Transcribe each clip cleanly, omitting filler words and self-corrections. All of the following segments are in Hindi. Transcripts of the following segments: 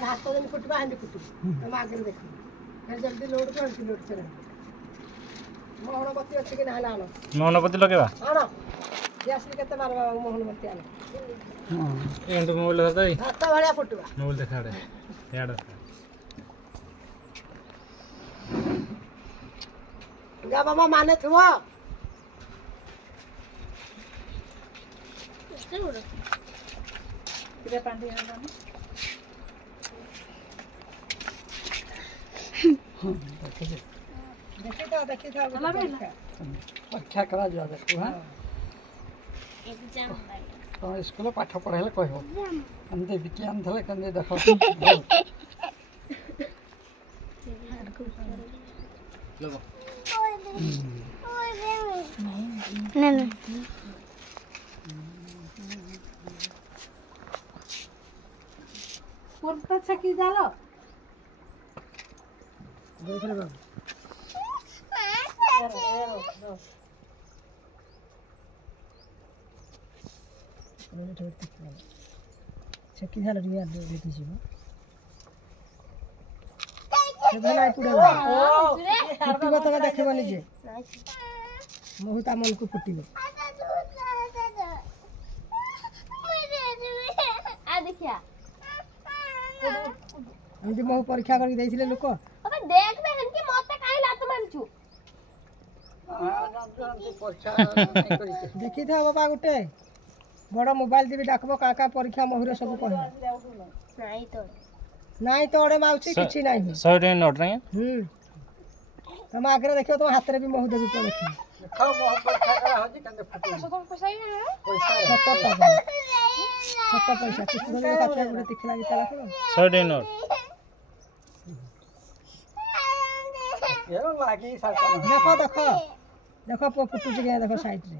भात दिन फुटवा हंदी फुटू तुम आगे देखो फिर जल्दी लोड कर लोड चला मोहनबत्ती अच्छी कि ना आनो मोहनबत्ती लगेबा आनो गैस केते मारबा मोहनबत्ती आनो ए तो मोबाइल लगा दई भात भलिया फुटवा मोबाइल देखा रे याड जा बाबा माने थुआ किरे पांडी आना देखी था परीक्षा करा जा देखो हां एग्जाम तो स्कूल पाठ पढ़ाइले कहबो अंदे विज्ञान धले कंदे देखो लगो ना ना कोणता छकी झालं देख रे बाबू छकी झालं रे यार देती जी भलाई पुडे फुटी गत का देखबा निजे बहुत मन को फुटी आ देखिया हम जो मोह परीक्षा करके देइथिले लोक अबे देख बे हन की मते काई लात मारछु देखी था बाबा गुटे बड़ मोबाइल देबी डाकबो काका परीक्षा मोहरे सब कहबो नहीं तो ओडे माउची किछि नहीं 100 टका नोट नहीं तुम आगे देखियो तुम हाथ रे भी मोह देबी पर देखी देखो मोह परीक्षा करा हो जी कंदे फुटी पैसा ही ना पैसा पैसा कितना में काचा गुटे दिखला गीता लाखो 100 टका नोट ये लागी देखो देखो देखो फुटू जे देखो साइड रे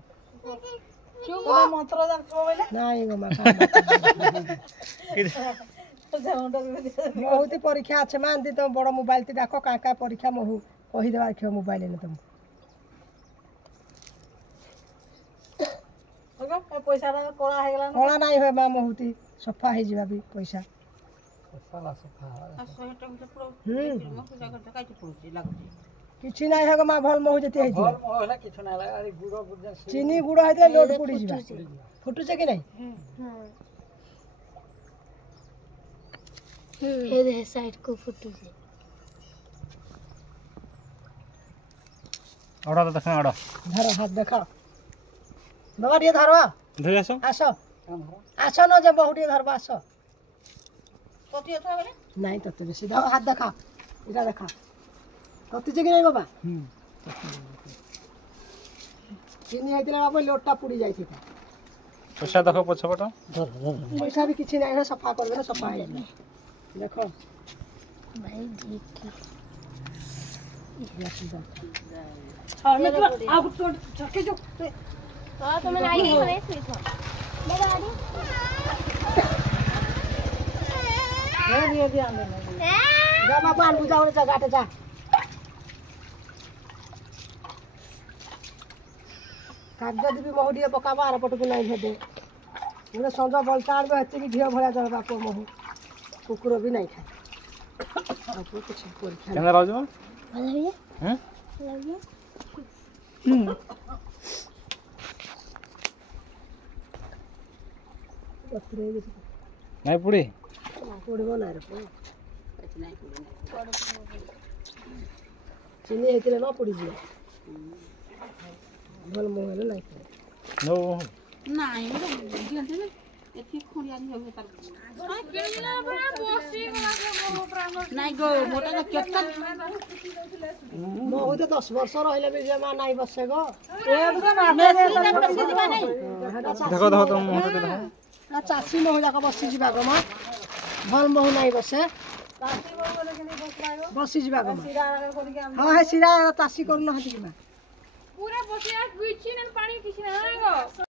क्यों मंत्र जाको बोले नहीं गो मा बहुत परीक्षा अच्छे मान दी तुम बड़ मोबाइल ती डाक का परीक्षा महू कही देवा रख मोबाइल ने तुम पैसा कला हे गला कला नहीं होय मा महूती सफा हे जिबा भी पैसा साला सफा किछि नहीं होगा मा भल महू जति हेति भल महू होला किछु ना लगा अरे गुड़ो गुड़ चीनी गुड़ हेते लोड पुडी जिबा फुटू से कि नहीं ये दे साइड को फुटू से ओडा तो देखा ओडा धरो हाथ देखा बाबा ये धरो धरि आसो आसो आसो न जे बहुटी धरबा आसो कति अथवा बेले नहीं तो सीधा हाथ देखा इरा देखा कति जगे नहीं बाबा चीनी हेतिला बाबा लोटा पुडी जाई था पैसा देखो पछपट पैसा भी किछि नहीं है सफा करबे ना सफा है देखो भाई देख अब तो छके जो हां तो मैं आई करे सुई था ले गाड़ी ये भी आंदे जा बाबा आन बुझाओ जा गाटे जा कागज भी मोहडिए पकाबा आर पट को नहीं भेदे मोरे संजा बलताड़ में हत्ती की ढियो भया जा बापो मोह कुकुर भी नहीं खाए आपको कुछ परीक्षा केना राजू भैया हैं लगिया बतरे नहीं पुड़ी पुड़ी बना रे चीनी हेतिले न पुड़ी जी भल मोहले नहीं खाए नो नहीं दियंते ना एथि खोलियानी होबे तार केला बड़ा बसी नहीं गो मोटा केतना बहुत 10 वर्ष रहले भी जमा नहीं बसे गो देखो देखो तुम मोहर देखो ना चाची मोह जाक बसी जीवा गो मा भल मोह नहीं बसे चाची मोह बोले कि बसलायो बसी जीवा गो सिरा करके हां है सिरा चाची करन हती कि पूरा बसिया गुइची न पानी किछ ना गो